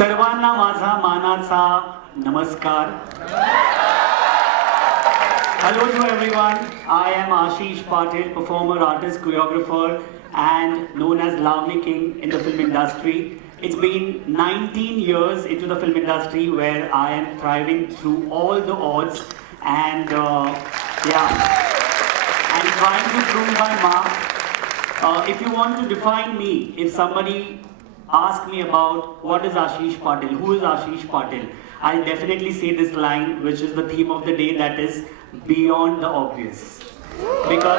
सर्वांना माझा मानाचा नमस्कार. Hello to everyone. I am Ashish Patil, performer, artist, choreographer, and known as Lavani King in the film industry. It's been 19 years into the film industry where I am thriving through all the odds and and trying to prove my mark. If you want to define me, if somebody ask me about what is Ashish Patil, who is Ashish Patil, I'll definitely say this line, which is the theme of the day, that is beyond the obvious. Because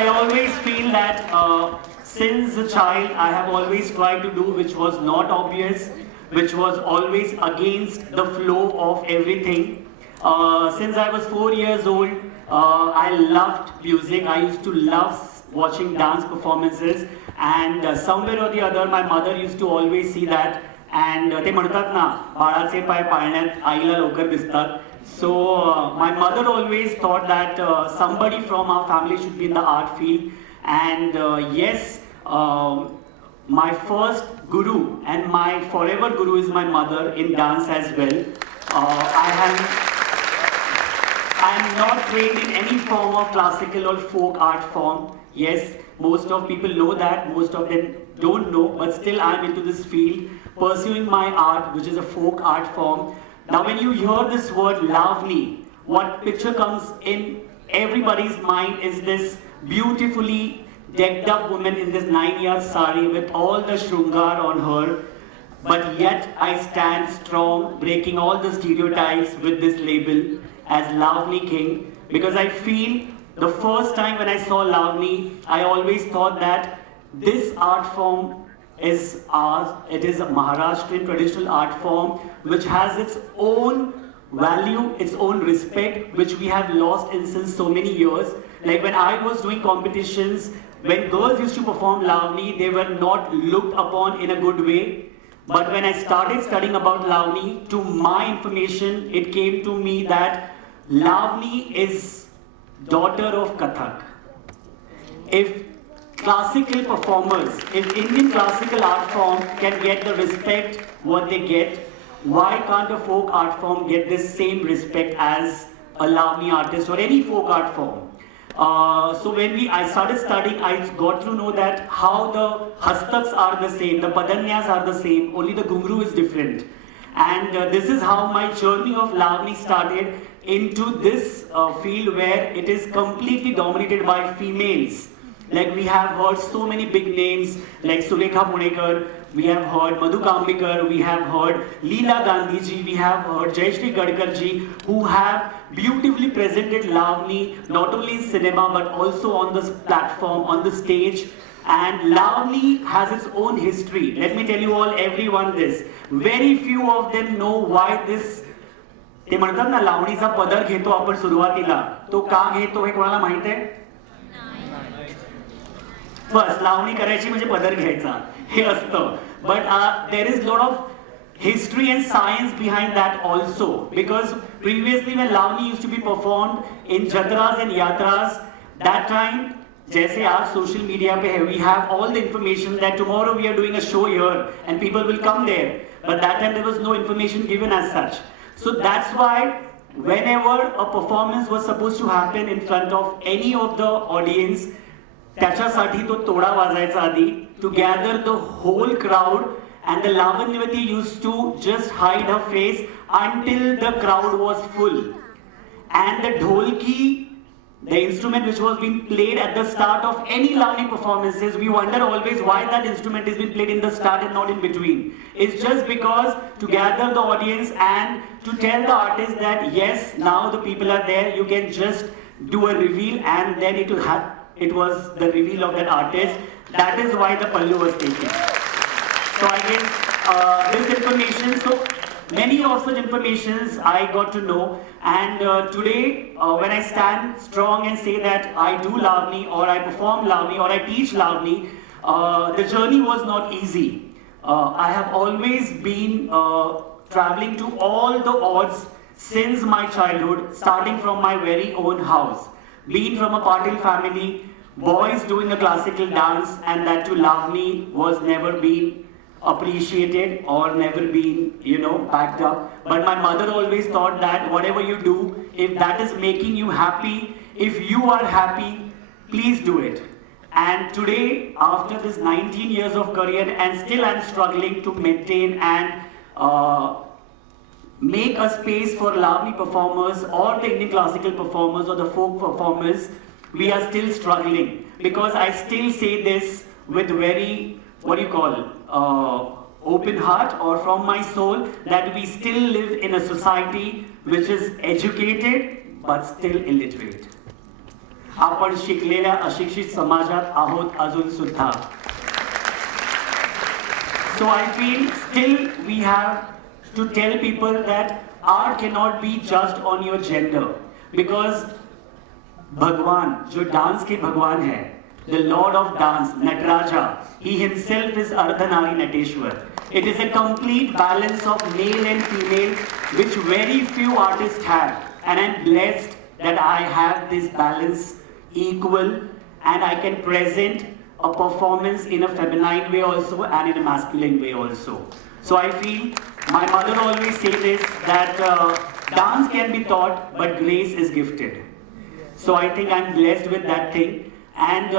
I always feel that since a child I have always tried to do which was not obvious, which was always against the flow of everything. Since I was 4 years old, I loved music. I used to love watching dance performances, and somewhere or the other my mother used to always see that, and ते म्हणतात ना बाळाचे पाय पाळण्यात आईला लवकर दिसतात. So my mother always thought that somebody from our family should be in the art field, and yes, my first guru and my forever guru is my mother in dance as well. I am not trained in any form of classical or folk art form. Yes, most of people know that, most of them don't know, but still I am into this field, pursuing my art, which is a folk art form. Now when you hear this word Lavani, what picture comes in everybody's mind is this beautifully decked up woman in this 9-yard sari with all the shrungar on her. But yet I stand strong, breaking all the stereotypes with this label as Lavani King, because I feel the first time when I saw Lavani, I always thought that this art form is ours. It is a Maharashtrian traditional art form which has its own value, its own respect, which we have lost in since so many years. Like when I was doing competitions, when girls used to perform Lavani, they were not looked upon in a good way. But when I started studying about Lavani, to my information, it came to me that Lavani is daughter of Kathak. If classical performers, if Indian classical art form can get the respect what they get, why can't a folk art form get this same respect as a Lavani artist or any folk art form? So when I started studying, I got to know that how the hastaks are the same, the padanyas are the same, only the ghungru is different. And this is how my journey of Lavani started into this field where it is completely dominated by females. Like we have heard so many big names like Sulekha Punekar, we have heard Madhu Kambikar, we have heard Leela Gandhi ji, we have heard Jayashree Gadkar ji, who have beautifully presented Lavani not only in cinema but also on this platform, on the stage. And Lavani has its own history. Let me tell you all, everyone, this. Very few of them know why this. ते म्हणतात ना लावणीचा पदर घेतो आपण सुरुवातीला, तो का घेतो हे कोणाला माहित आहे? बस लावणी करायची म्हणजे पदर घ्यायचा हे असतं. But there is lot of history and science behind that also, because previously when Lavani used to be performed in jatras and yatras, that time जैसे आज सोशल मीडिया पे है, we have all the information that tomorrow we are doing a show here and people will come there, but that time there was no information given as such. So that's why whenever a performance was supposed to happen in front of any of the audience, त्याच्यासाठी तो तोडा वाजायचा आधी to gather the whole crowd, and the Lavanyavati used to just hide her face until the crowd was full. And the dholki, the instrument which was being played at the start of any Lavani performances, we wonder always why that instrument is being played in the start and not in between. It's just because to gather the audience and to tell the artist that yes, now the people are there, you can just do a reveal, and then it was the reveal of that artist. That is why the pallu was taken. So I guess this information, so many of such informations I got to know, and today when I stand strong and say that I do Lavani or I perform Lavani or I teach Lavani, the journey was not easy. I have always been traveling to all the odds since my childhood, starting from my very own house. Being from a Patil family, boys doing a classical dance, and that to Lavani was never been appreciated or never been, backed up. But my mother always thought that whatever you do, if that is making you happy, if you are happy, please do it. And today, after this 19 years of career, and still I'm struggling to maintain and make a space for Lavani performers or the Indian classical performers or the folk performers, we are still struggling. Because I still say this with very, open heart or from my soul, that we still live in a society which is educated but still illiterate. आपण शिकलेल्या अशिक्षित समाजात आहोत अजून सुद्धा. So I feel still we have to tell people that art cannot be judged on your gender, because भगवान जो dance के भगवान है, the Lord of Dance, Nataraja, he himself is Ardhanari Nateshwar. It is a complete balance of male and female, which very few artists have, and I'm blessed that I have this balance equal, and I can present a performance in a feminine way also and in a masculine way also. So I feel my mother always say this, that dance can be taught but grace is gifted. So I think I'm blessed with that thing. And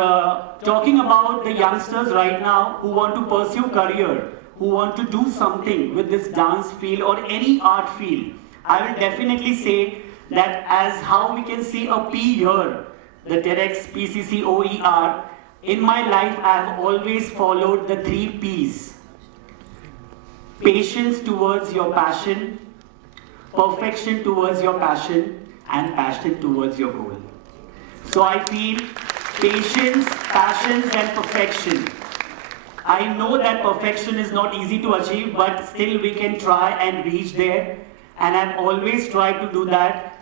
talking about the youngsters right now who want to pursue career, who want to do something with this dance field or any art field, I will definitely say that as how we can see a P here, the TEDxPCCOER, in my life I have always followed the 3 P's. Patience towards your passion, perfection towards your passion, and passion towards your goal. So I feel patience, passions, and perfection. I know that perfection is not easy to achieve, but still we can try and reach there. And I've always tried to do that.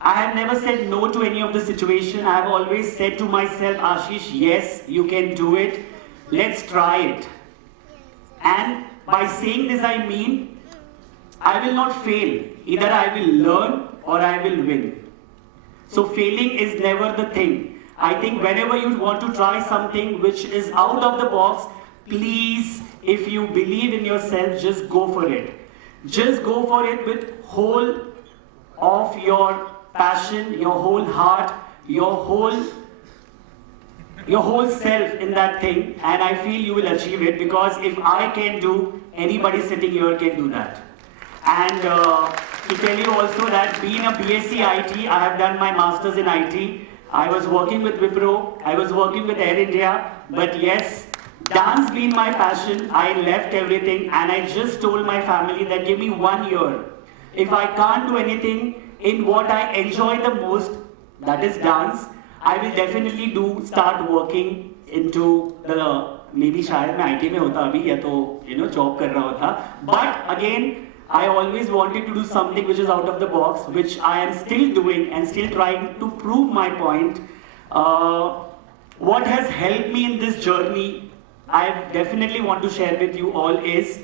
I have never said no to any of the situation. I have always said to myself, Ashish, yes, you can do it. Let's try it. And by saying this, I mean, I will not fail. Either I will learn or I will win. So failing is never the thing. I think whenever you want to try something which is out of the box, please, if you believe in yourself, just go for it. Just go for it with whole of your passion, your whole heart, your whole self in that thing, and I feel you will achieve it, because if I can do, anybody sitting here can do that. And to tell you also that being a BSc IT, I have done my masters in IT. I was working with Wipro, I was working with Air India, but yes, dance being my passion, I left everything and I just told my family that give me 1 year. If I can't do anything in what I enjoy the most, that is dance, I will definitely start working into the, maybe शायद मैं IT में होता अभी या तो job कर रहा होता. But again, I always wanted to do something which is out of the box, which I am still doing and still trying to prove my point. What has helped me in this journey, I definitely want to share with you all is,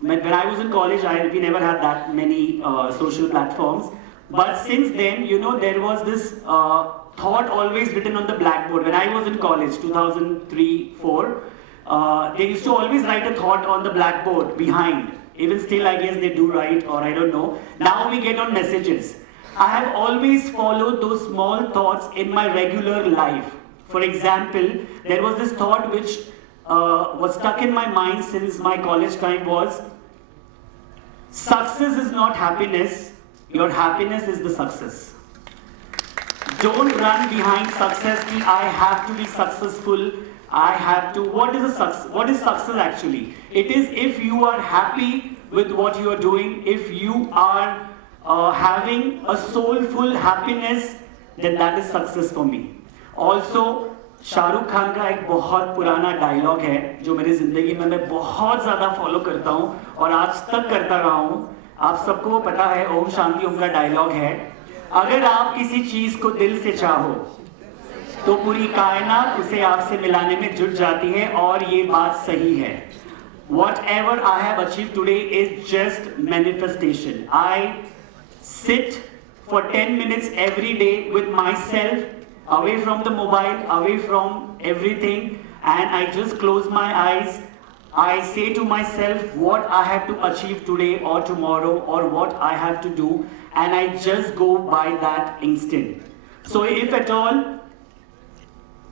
when I was in college, we never had that many social platforms. But since then, there was this thought always written on the blackboard. When I was in college, 2003-04, they used to always write a thought on the blackboard behind. Even still, I guess they do write, or I don't know. Now we get on messages. I have always followed those small thoughts in my regular life. For example, there was this thought which was stuck in my mind since my college time was, success is not happiness, your happiness is the success. Don't run behind success, I have to be successful, I have to, what is success actually? It is if you are happy with what you are doing, if you are having a soulful happiness, then that is success for me. Also, Shahrukh Khan का एक बहुत पुराना dialogue है जो मेरी जिंदगी में मैं बहुत ज़्यादा फॉलो करता हूँ और आज तक करता रहा हूँ. आप सबको पता है, ओम शांति ओम का डायलॉग है, अगर आप किसी चीज़ को दिल से चाहो तो पूरी कायनात उसे आपसे मिलाने में जुट जाती है, और ये बात सही है. Whatever I have achieved today is just manifestation. I sit for 10 minutes every day with myself, away from the mobile, away from everything, and I just close my eyes. I say to myself what I have to achieve today or tomorrow or what I have to do, and I just go by that instinct. So if at all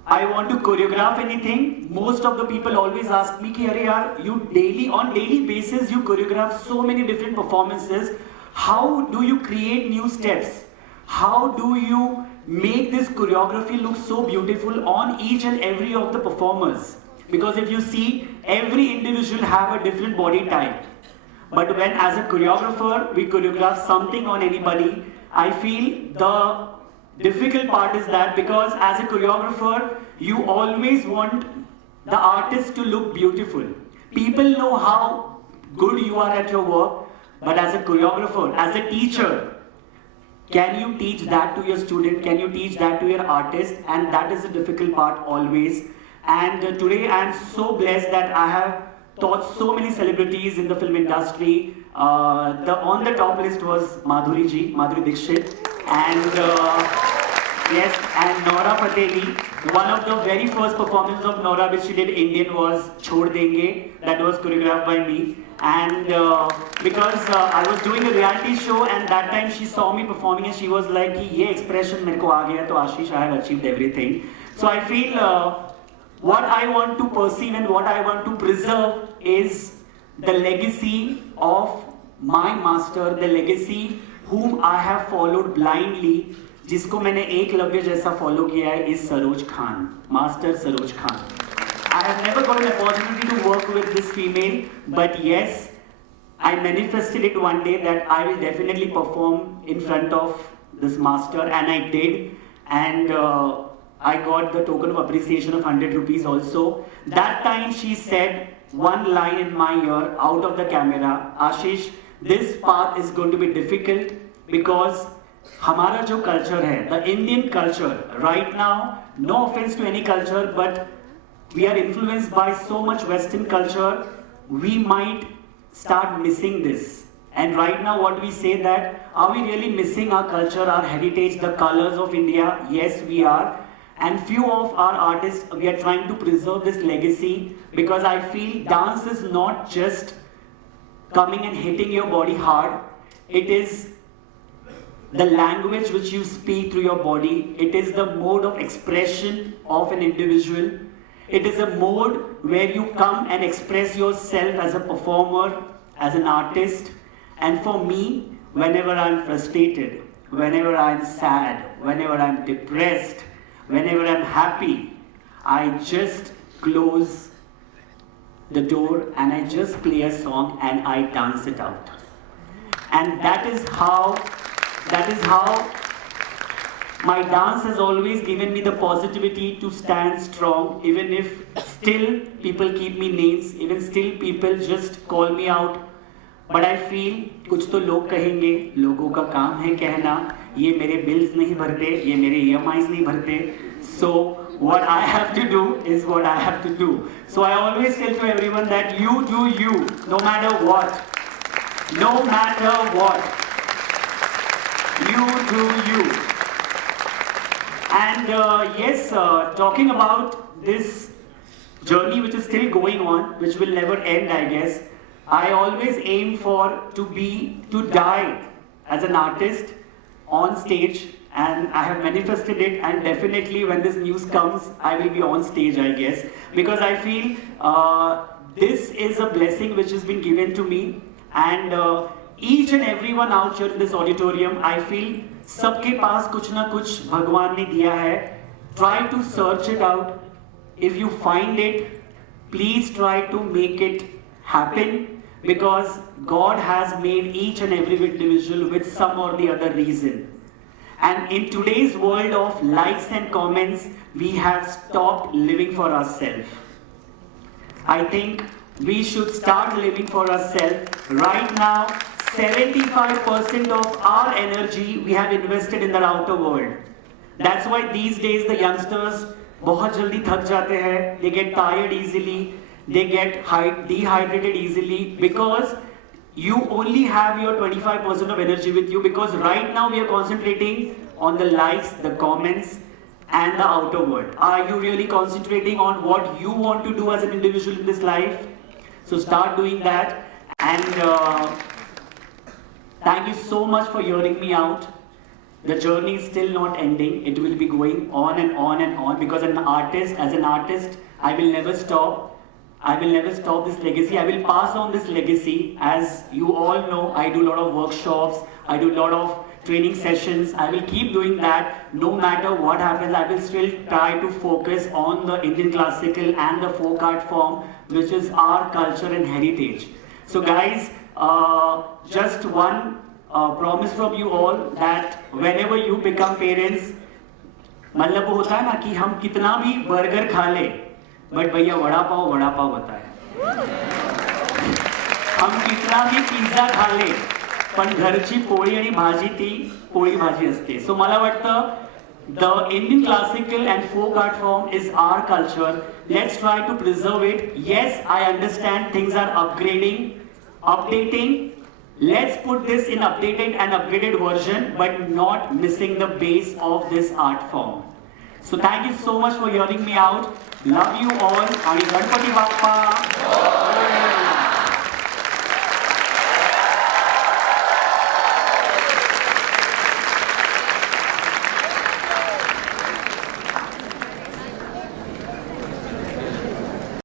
I want to choreograph anything, most of the people always ask me, कि अरे यार, you on daily basis you choreograph so many different performances. How do you create new steps? How do you make this choreography look so beautiful on each and every of the performers? Because if you see, every individual have a different body type. But when as a choreographer, we choreograph something on anybody, I feel the difficult part is that because as a choreographer, you always want the artist to look beautiful. People know how good you are at your work, but as a choreographer, as a teacher, can you teach that to your student? Can you teach that to your artist? And that is the difficult part always. And today I am so blessed that I have taught so many celebrities in the film industry. On the top list was Madhuri Dixit, and yes, and Nora Fatehli. One of the very first performances of Nora which she did Indian was Chhod Denge. That was choreographed by me. And because I was doing a reality show, and that time she saw me performing and she was like, "Ye expression mere ko aa gaya, to Ashish, I have achieved everything." So I feel what I want to perceive and what I want to preserve is the legacy of my master, the legacy whom I have followed blindly, जिसको मैंने एकलव्य जैसा follow किया है, is Saroj Khan, master Saroj Khan. I have never got an opportunity to work with this female, but yes, I manifested it one day that I will definitely perform in front of this master, and I did, and I got the token of appreciation of 100 rupees also. That time she said one line in my ear out of the camera, "Ashish, this path is going to be difficult because हमारा जो culture है, the Indian culture, right now, no offense to any culture, but we are influenced by so much Western culture, we might start missing this. And right now what we say that, are we really missing our culture, our heritage, the colors of India? Yes, we are. And few of our artists, we are trying to preserve this legacy, because I feel dance is not just coming and hitting your body hard. It is the language which you speak through your body. It is the mode of expression of an individual. It is a mode where you come and express yourself as a performer, as an artist. And for me, whenever I'm frustrated, whenever I'm sad, whenever I'm depressed, whenever I'm happy, I just close the door and I just play a song and I dance it out. And that is how my dance has always given me the positivity to stand strong, even if still people keep me names, even still people just call me out. But I feel कुछ तो लोग कहेंगे, लोगों का काम है कहना, ये मेरे bills नहीं भरते, ये मेरे EMIs नहीं भरते. So what I have to do is what I have to do. So I always tell to everyone that you do you, no matter what. No matter what. You do you. And yes, talking about this journey which is still going on, which will never end, I guess, I always aim for to die as an artist on stage, and I have manifested it, and definitely when this news comes, I will be on stage, I guess, because I feel this is a blessing which has been given to me, and each and everyone out here in this auditorium, I feel सबके पास कुछ ना कुछ भगवान ने दिया है. Try to search it out. If you find it, please try to make it happen, because God has made each and every individual with some or the other reason. And in today's world of likes and comments, we have stopped living for ourselves. I think we should start living for ourselves. Right now, 75% of our energy we have invested in the outer world. That's why these days the youngsters बहुत जल्दी थक जाते हैं. They get tired easily. They get dehydrated easily, because you only have your 25% of energy with you, because right now we are concentrating on the likes, the comments, and the outer world? Are you really concentrating on what you want to do as an individual in this life? So start doing that. And thank you so much for hearing me out. The journey is still not ending. It will be going on and on and on, because as an artist, I will never stop. I will never stop this legacy. I will pass on this legacy. As you all know, I do a lot of workshops. I do a lot of training sessions. I will keep doing that. No matter what happens, I will still try to focus on the Indian classical and the folk art form, which is our culture and heritage. So guys, just one promise from you all, that whenever you become parents, मतलब वो होता है ना कि हम कितना भी burger खा ले, बट भैया वड़ा पाव होता है. हम कितना भी पिझ्झा खा ले, पण घरची पोळी आणि भाजी ती पोळी भाजी असते. सो मला वाटतं the Indian classical and folk art form is our culture. Let's try to preserve it. Yes, I understand things are updating. Let's put this in updated and upgraded version, but not missing the base of this art form. So thank you so much for hearing me out. Love you all. आणि गणपती बाप्पा